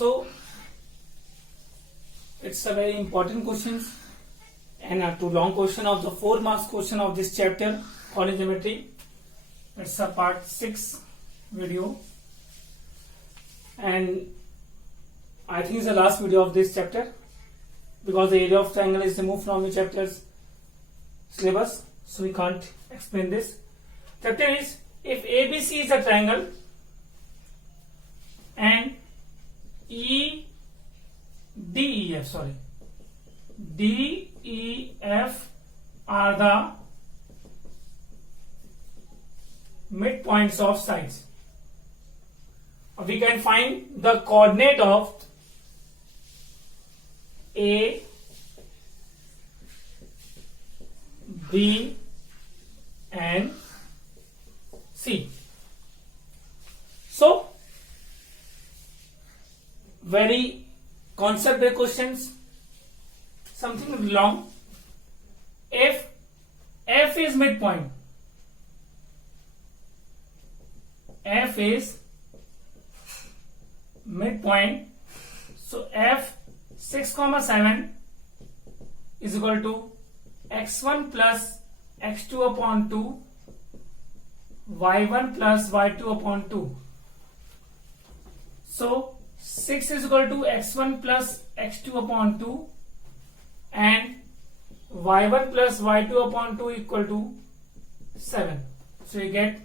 So it's a very important question and a too long question of the 4 marks question of this chapter College Geometry. It's a part 6 video and I think it's the last video of this chapter because the area of triangle is removed from the chapter's syllabus, so we can't explain this. Chapter is, if ABC is a triangle and DEF are the midpoints of sides, we can find the coordinate of A, B and C. So very concept based questions, something long. If F is midpoint, F is midpoint, so F 6,7 is equal to x1 plus x2 upon 2, y1 plus y2 upon 2. So 6 is equal to x1 plus x2 upon 2 and y1 plus y2 upon 2 equal to 7. So you get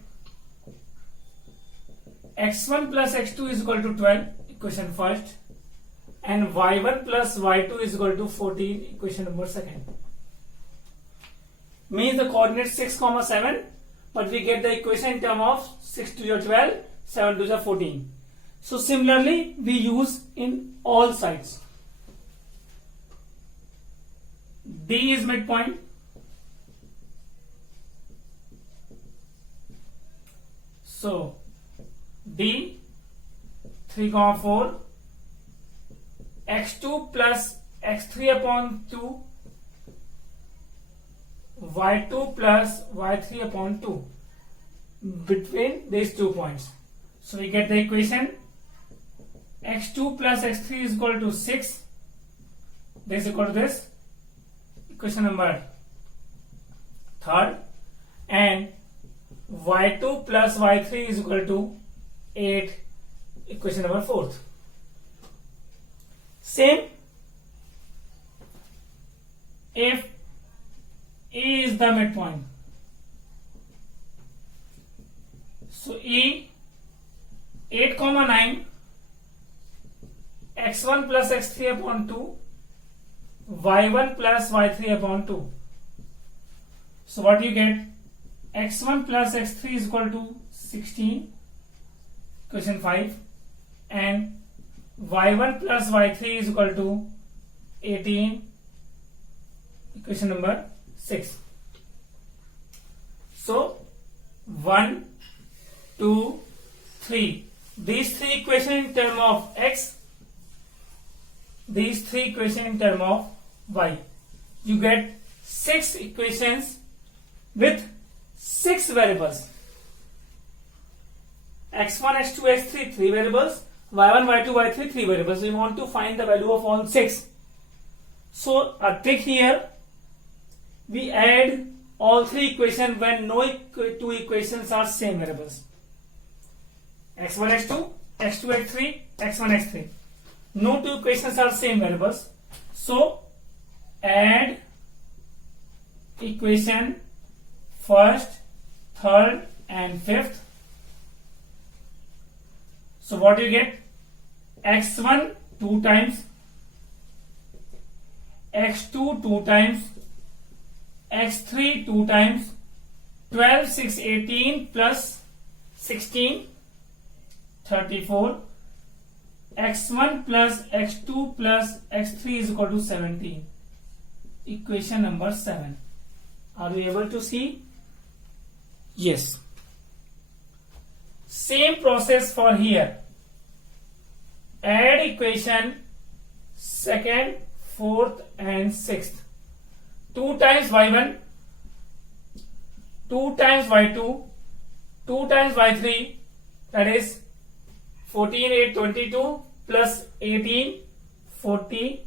x1 plus x2 is equal to 12, equation first, and y1 plus y2 is equal to 14, equation number second. Means the coordinate 6, 7, but we get the equation in term of 6 to the 12, 7 to the 14. So similarly we use in all sides. D is midpoint. So D 3, 4, x2 plus x3 upon 2, y2 plus y3 upon 2 between these 2 points. So we get the equation x2 plus x3 is equal to 6. This is equal to this, equation number third, and y2 plus y3 is equal to 8, equation number fourth. Same if E is the midpoint. So E 8, 9, x1 plus x3 upon 2, y1 plus y3 upon 2. So what you get? x1 plus x3 is equal to 16, question 5, and y1 plus y3 is equal to 18, equation number 6. So 1, 2, 3. These 3 equations in term of x, these 3 equations in term of y. You get 6 equations with 6 variables. x1, x2, x3, 3 variables. y1, y2, y3, 3 variables. We want to find the value of all 6. So a trick here, we add all 3 equations when no 2 equations are same variables. x1, x2, x2, x3, x1, x3. No 2 equations are same variables. So add equation first, third and fifth. So what you get? x1 2 times, x2 2 times, x3 2 times, 12, 6, 18 plus 16, 34, x1 plus x2 plus x3 is equal to 17, equation number 7. Are you able to see? Yes. Same process for here. Add equation second, fourth and sixth. 2 times y1, 2 times y2, 2 times y3, that is 14, 8, 22 plus 18, 40,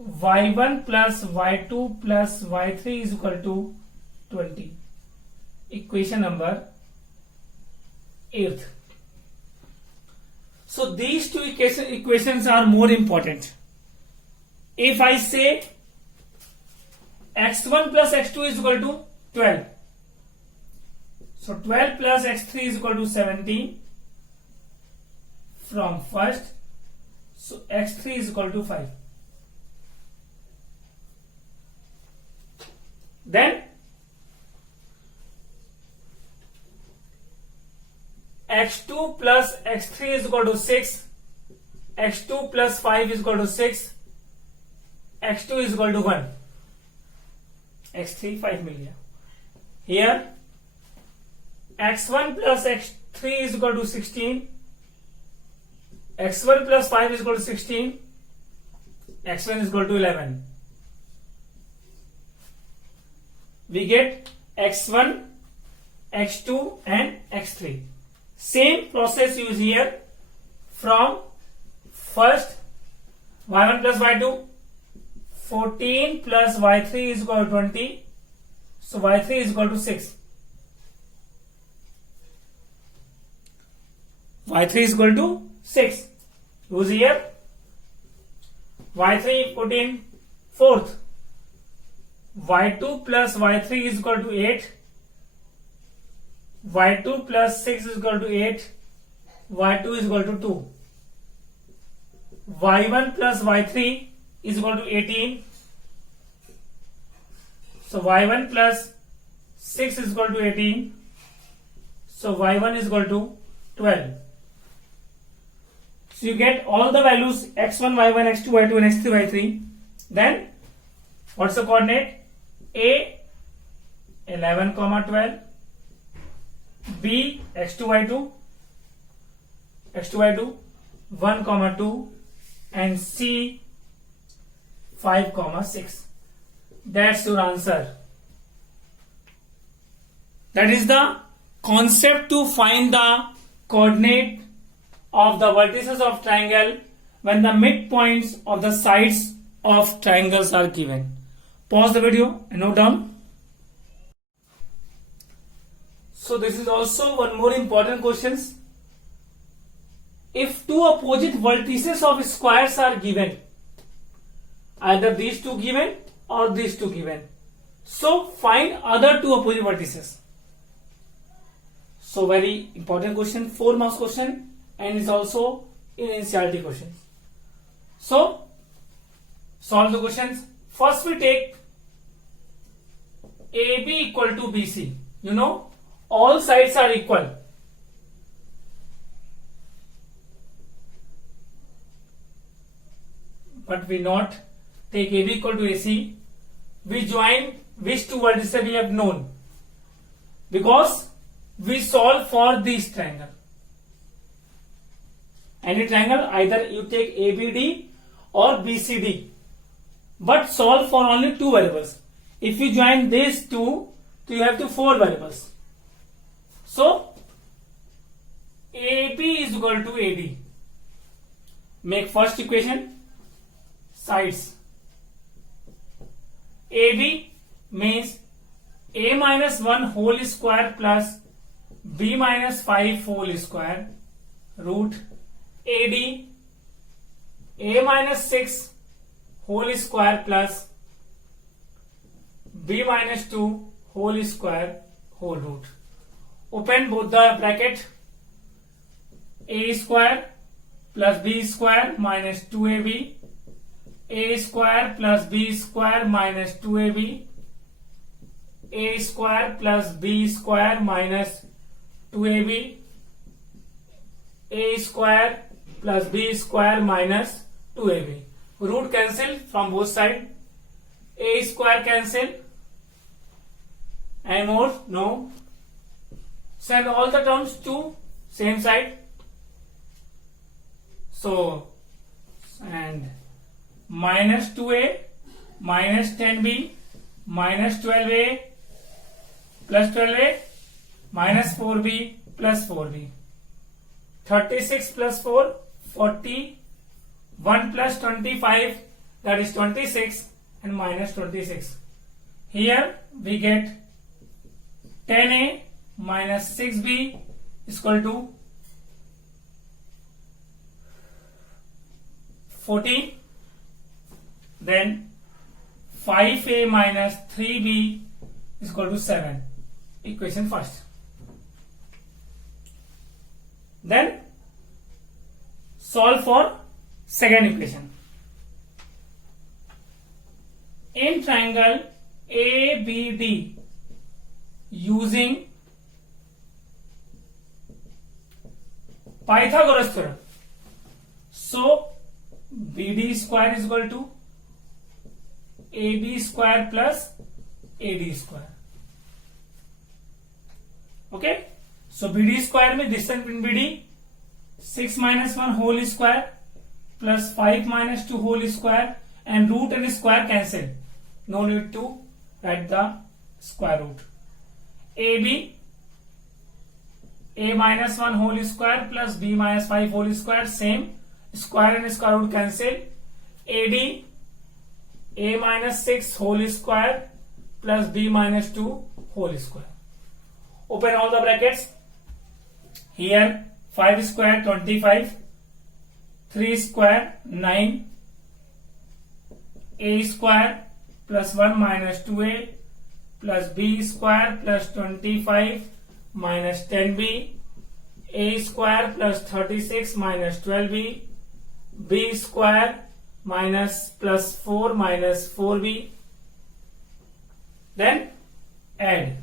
y1 plus y2 plus y3 is equal to 20. Equation number 8th. So these two equations are more important. If I say x1 plus x2 is equal to 12, so 12 plus x3 is equal to 17 from first, so x3 is equal to 5. Then x2 plus x3 is equal to 6, x2 plus 5 is equal to 6, x2 is equal to 1, x3 5 million. Here x1 plus x3 is equal to 16, x1 plus 5 is equal to 16, x1 is equal to 11. We get x1, x2 and x3. Same process used here. From first y1 plus y2, 14 plus y3 is equal to 20, so y3 is equal to 6. y3 is equal to 6. Use here y3 14 fourth, y2 plus y3 is equal to 8, y2 plus 6 is equal to 8, y2 is equal to 2, y1 plus y3 is equal to 18, so y1 plus 6 is equal to 18, so y1 is equal to 12. So you get all the values x1, y1, x2, y2 and x3, y3. Then what's the coordinate? A 11, 12, B x2, y2, 1, 2 and C 5, 6. That's your answer. That is the concept to find the coordinate of the vertices of triangle when the midpoints of the sides of triangles are given. Pause the video and note down. So this is also one more important question. If two opposite vertices of squares are given, either these two given or these two given, so find other two opposite vertices. So very important question, 4 marks question, and it's also in NCERT questions. So solve the questions. First we take AB equal to BC. You know, all sides are equal. But we not take AB equal to AC. We join which two vertices we have known, because we solve for this triangle. Any triangle, either you take ABD or BCD, but solve for only two variables. If you join these two, you have to 4 variables. So AB is equal to AD. Make first equation sides. AB means A minus 1 whole square plus B minus 5 whole square root AD A minus 6 whole square plus B minus 2 whole square whole root. Open both the bracket. A square plus B square minus 2AB, A square plus B square minus 2AB, A square plus B square minus 2AB, A square plus B square minus 2AB. Root cancel from both sides. A square cancel. And more? No. Send all the terms to same side. So, and minus 2A minus 10B minus 12A plus 12A minus 4B plus 4B. 36 plus 4, 40 1 plus 25, that is 26, and minus 26. Here we get 10a minus 6b is equal to 14. Then 5a minus 3b is equal to 7. Equation first. Then solve for second equation. In triangle ABD, using Pythagoras theorem, so BD square is equal to AB square plus AD square. Okay, so BD square means distance between BD 6 minus 1 whole square plus 5 minus 2 whole square, and root and square cancel. No need to write the square root. AB, A minus 1 whole square plus B minus 5 whole square, same. Square and square root cancel. AD, A minus 6 whole square plus B minus 2 whole square. Open all the brackets. Here 5 square 25, 3 square 9, A square plus 1 minus 2a plus b square plus 25 minus 10b, a square plus 36 minus 12b, b square minus plus 4 minus 4b. Then add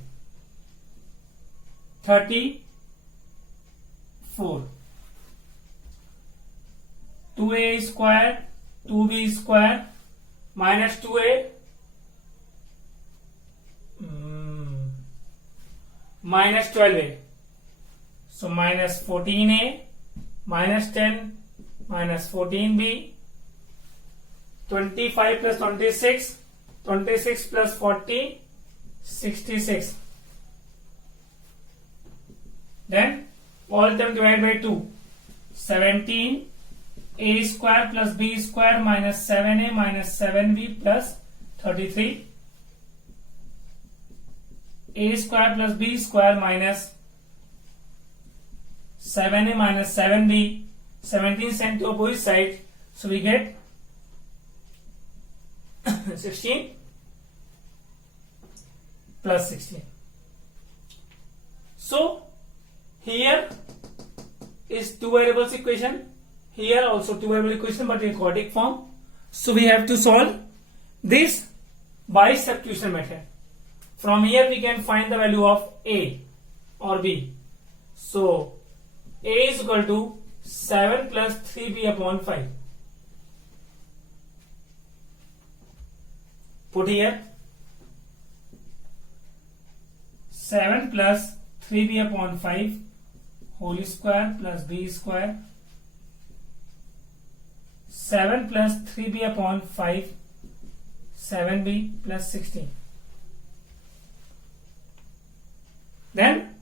34. 2a square 2b square minus 2a minus 12a, so minus 14a minus 10 minus 14b, 25 plus 26, 26 plus 40, 66. Then all of them divided by 2, 17 a square plus b square minus 7a minus 7b plus 33, a square plus b square minus 7a minus 7b, 17 sent to opposite side, so we get 16 plus 16. So here is two variables equation, here also two variable equation but in quadratic form. So we have to solve this by substitution method. From here we can find the value of a or b. So a is equal to 7 plus 3b upon 5. Put here 7 plus 3b upon 5 whole square plus b square, 7 plus 3b upon 5, 7b plus 16. Then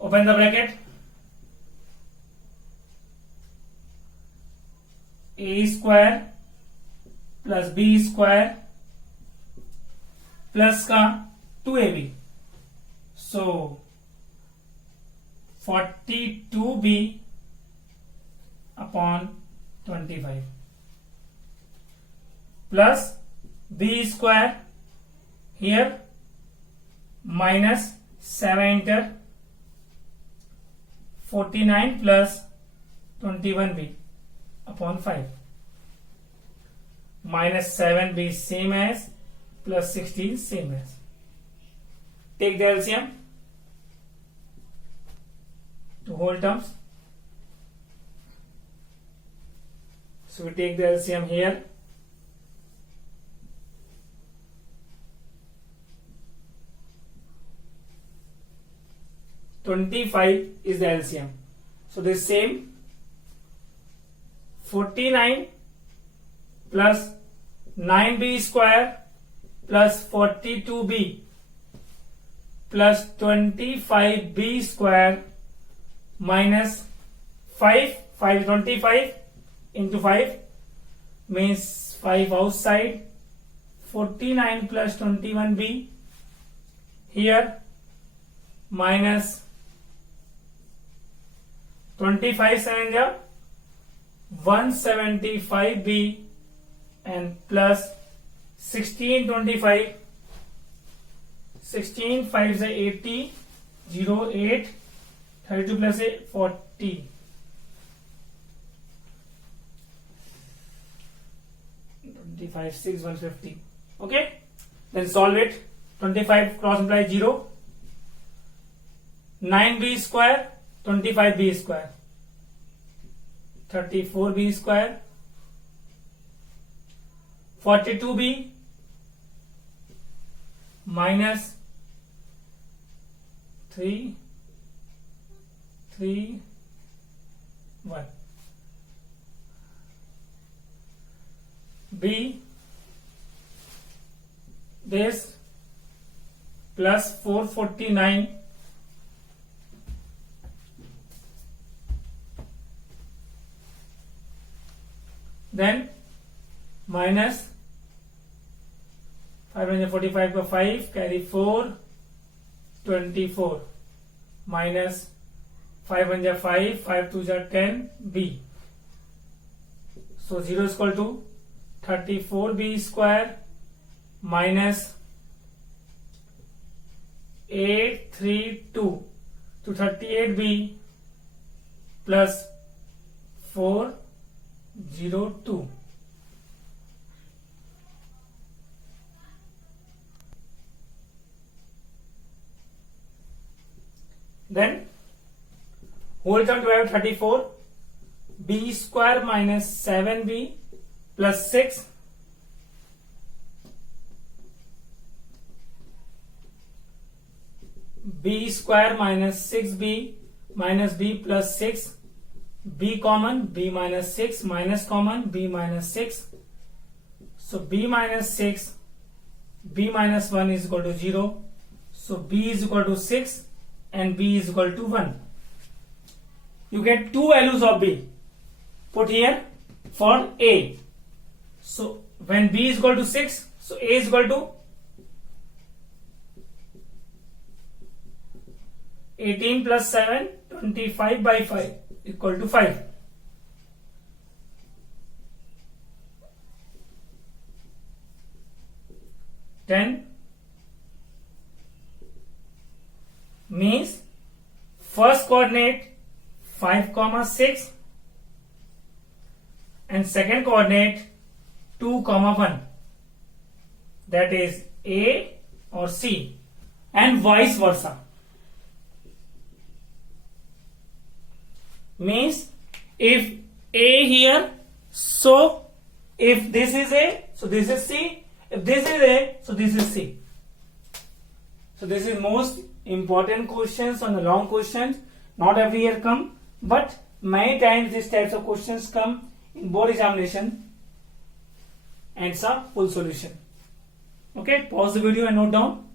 open the bracket. A square plus b square plus का 2ab, so 42b upon 25 plus b square here minus 7 enter 49 plus 21b upon 5 minus 7b same as plus 16 same as. Take the LCM to whole terms. So we take the LCM here. (25) is the LCM. So the same 49 plus 9b square plus 42b plus 25b square minus 5 5 25 into 5 means 5 outside. 49 plus 21b here minus 25 7 ja 175b and plus 16 25 16 5 is 80 0 8 32 plus 8 40 25 6 150. Okay, then solve it. 25 cross multiply 0, 9b square 25b square 34b square 42b minus 3 3 1 b base plus 449 then minus 545 by 5 carry 4 24 minus 5 5 5 2 10 b. So 0 is equal to 34b square minus 832 to 38b plus 402. Then whole term divided by 34, b square minus 7b plus 6 b square minus 6b minus b plus 6 b common b minus 6 minus common b minus 6. So b minus 6 b minus 1 is equal to 0. So b is equal to 6 and b is equal to 1. You get two values of b. Put here for a. So when b is equal to 6, so a is equal to 18 plus 7, 25 by 5 equal to 5. Then means first coordinate 5 comma 6 and second coordinate 2 comma 1, that is A or C, and vice versa. Means if A here, so if this is A, so this is C. If this is A, so this is C. So this is most important questions on the long questions. Not every year come, but many times these types of questions come in board examination and it's a full solution. Okay, pause the video and note down.